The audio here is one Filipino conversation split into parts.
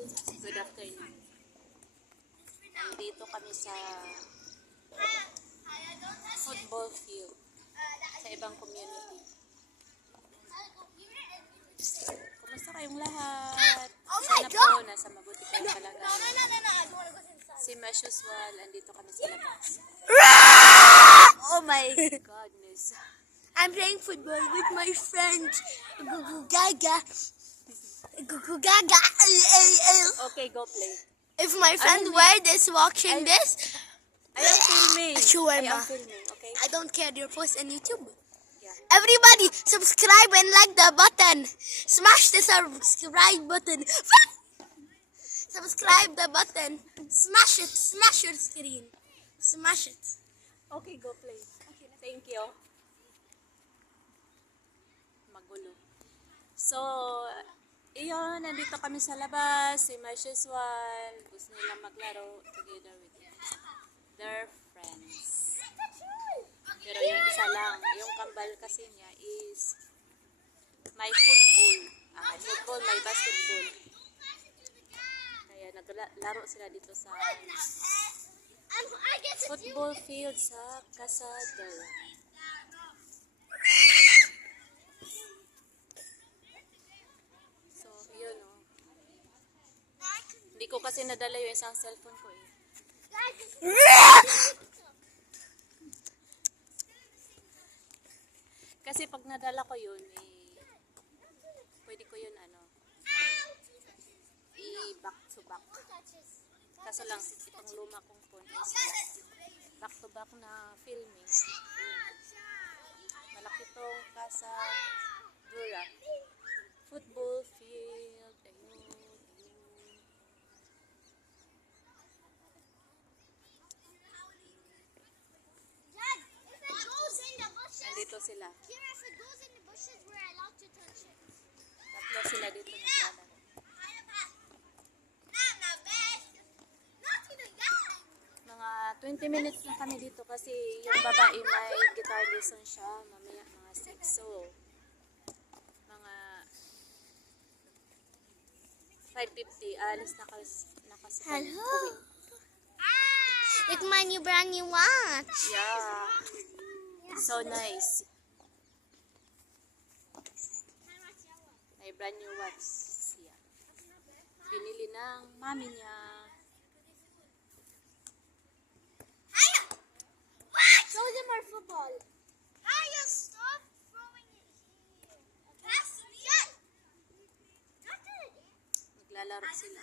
Good afternoon. Nandito kami sa football field sa ibang community. Kumusta kayong lahat? Sana po nasa mabuti kayong kalagayan. Same as usual, andito kami sa labas. Oh my! Goodness. I'm playing football with my friend Gugu Gaga. Gugu Gaga. Okay, go play. If my friend Wade is watching this, I am filming. Sure, I am ma. filming, okay? I don't care. Your post on YouTube. Yeah. Everybody, subscribe and like the button. Smash the subscribe button. Subscribe the button. Smash it. Smash your screen. Smash it. Okay, go play. Okay, thank you. Magulo. So, iyon, nandito kami sa labas. Same as usual. Gusto nilang maglaro together with their friends. Pero yung isa lang, yung kambal kasi niya is may football. May football, may basketball. Kaya naglaro sila dito sa football field sa Casadero. So, yun o. Hindi ko kasi nadala yung isang cellphone ko eh. Kasi pag nadala ko yun, pwede ko yun i-back to back. Kaso lang, itong luma kong phone is back to back na filming. Malaki tong Casadero football field. Ayun. Nandito sila. Tatlo sila dito naglalaro. Mga 20 minutes na kami dito kasi yung babae may guitar lesson siya. Mamaya mga 6. So, mga 5:50. Alis na kasi. Hello. It's my brand new watch. Yeah. So nice. May brand new watch siya. Binili ng mami niya. Show them our football. Hiya, stop throwing it here. That's it. Naglalaro sila.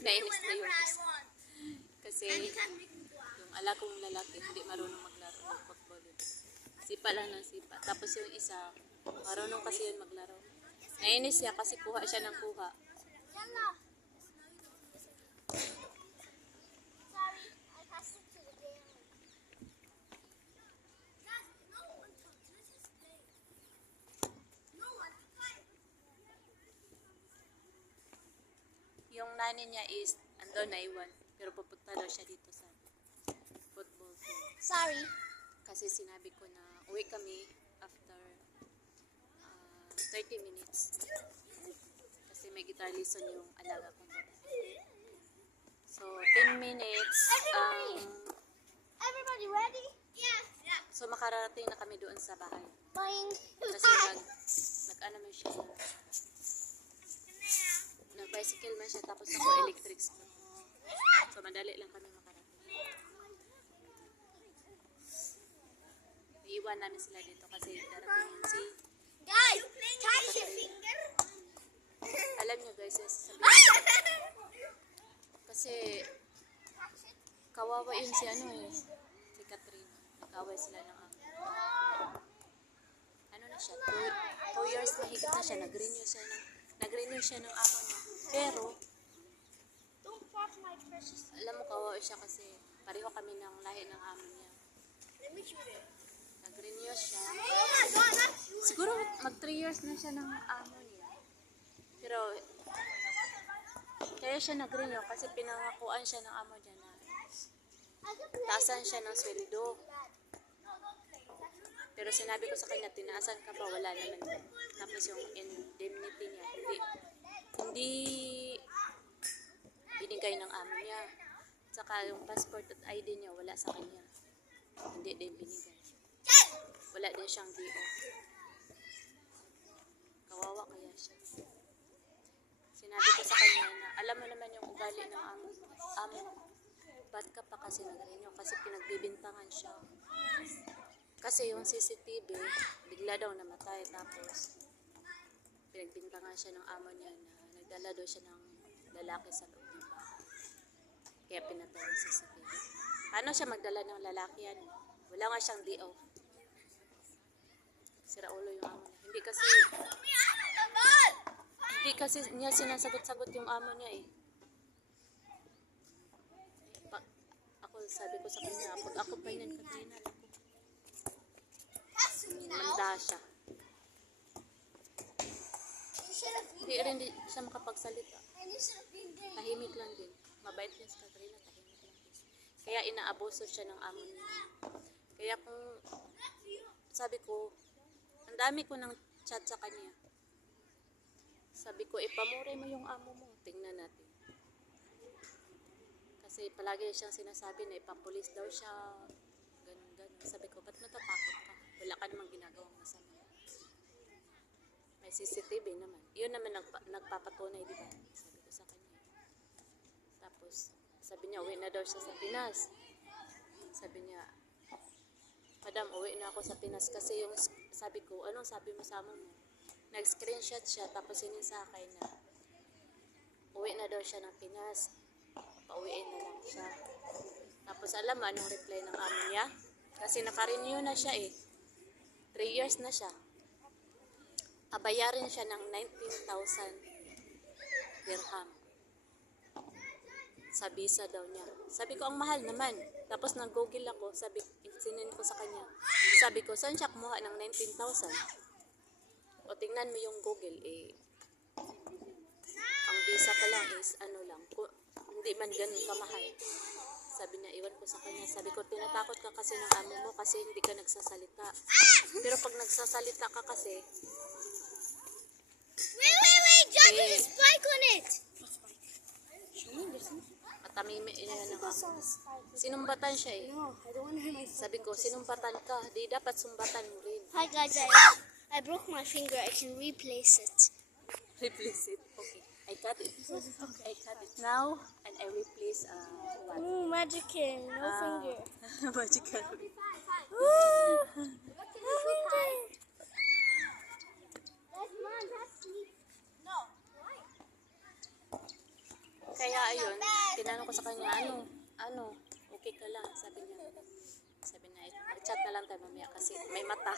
Nainis na yun. Kasi yung ala kong lalaki hindi marunong maglaro ng football. Sipa lang ng sipa. Tapos yung isa, marunong kasi yun maglaro. Nainis siya kasi kuha siya ng kuha. Yung nanay niya is andun na iwan. Pero pupunta daw siya dito sa football field. Sorry. Kasi sinabi ko na uwi kami after 30 minutes. Kasi may guitar lesson yung alaga kong babae. So, 10 minutes. Everybody ready? Yeah. So, makararating na kami doon sa bahay. Bye. Kasi nag-ano man siya. Nag-bicycle man siya tapos ako electric scooter. So, madali lang kami makarating. Iiwan namin sila dito kasi darating si... Guys, touch your finger. Alam nyo guys, yung sasabihin ko. Kasi kawawa yun si si Katrina. Nag-away sila ng amo. Ano na siya? 2 years na higit na siya. Nag-renew siya ng amo niya. Pero, alam mo kawawa siya kasi pareho kami ng lahi ng amo niya. Nag-renew siya. Siguro mag 3 years na siya ng amo niya. Pero, kaya siya nag-renew kasi pinangakuan siya ng amo niya na taasan siya ng sweldo. Pero sinabi ko sa kanya, tinaasan ka ba? Wala naman. Tapos yung indemnity niya, hindi binigay ng amo niya. Saka yung passport at ID niya, wala sa kanya. Hindi din binigay. Wala din siyang DO. Kawawa kaya siya. Sinabi ko sa kanya na, alam mo naman yung ugali ng amo. Ba't ka pa kasi nag-renew? Kasi pinagbibintangan siya. Kasi yung CCTV, bigla daw namatay. Tapos, pinagbintangan siya ng amo niya na nagdala daw siya ng lalaki sa loob ng bahay. Kaya pinatay yung CCTV. Paano siya magdala ng lalaki yan? Wala nga siyang DO. Sira ulo yung amo niya. Hindi kasi niya sinasagot-sagot yung amo niya eh. Ako sabi ko sa kanya, pag ako pa niyan Katrina, manda siya. Hindi rin siya makapagsalita. Tahimik lang din. Mabait niya si Katrina, tahimik lang din. Kaya inaabuso siya ng amo niya. Kaya kung sabi ko, ang dami ko ng chat sa kanya. Sabi ko, ipamuray mo yung amo mo. Tingnan natin. Kasi palagi siyang sinasabi na ipapulis daw siya. Ganun. Sabi ko, ba't natatakot ka? Wala ka namang ginagawang masama. May CCTV naman. Yun naman nagpapatunay, di ba? Sabi ko sa kanya. Tapos, sabi niya, uwi na daw siya sa Pinas. Sabi niya, Madam, uwi na ako sa Pinas kasi yung sabi ko, anong sabi mo sa amo mo? Nag-screenshot siya tapos yun sa akin na uwi na daw siya ng Pinas. Pauwiin na lang siya. Tapos alam mo anong reply ng amo niya? Kasi naka-renew na siya eh. 3 years na siya. Bayarin siya ng 19,000 dirham. Sa visa daw niya. Sabi ko, ang mahal naman. Tapos nag-google ako, sinin ko sa kanya. Sabi ko, saan siya kumuha ng 19,000? O tingnan mo yung Google, ang visa pa lang is hindi man ganun kamahal. Sabi niya, iwan ko sa kanya. Sabi ko, tinatakot ka kasi ng amo mo kasi hindi ka nagsasalita. Pero pag nagsasalita ka kasi, Wait, John, there's a spike on it. matamimi yan ang amo. Sinumbatan siya eh. No, I don't want to hurt my Sabi ko, sinumbatan ka. Di dapat sumbatan mo rin. Hi guys, I broke my finger. I can replace it. Replace it. Okay. I cut it. I cut it now and I replace what? Ooh, magic cane, no finger. Magical. Kaya ayun, tinanong ko sa kanya, okay ka lang, sabi niya, mag-chat na lang tayo mamaya kasi may mata.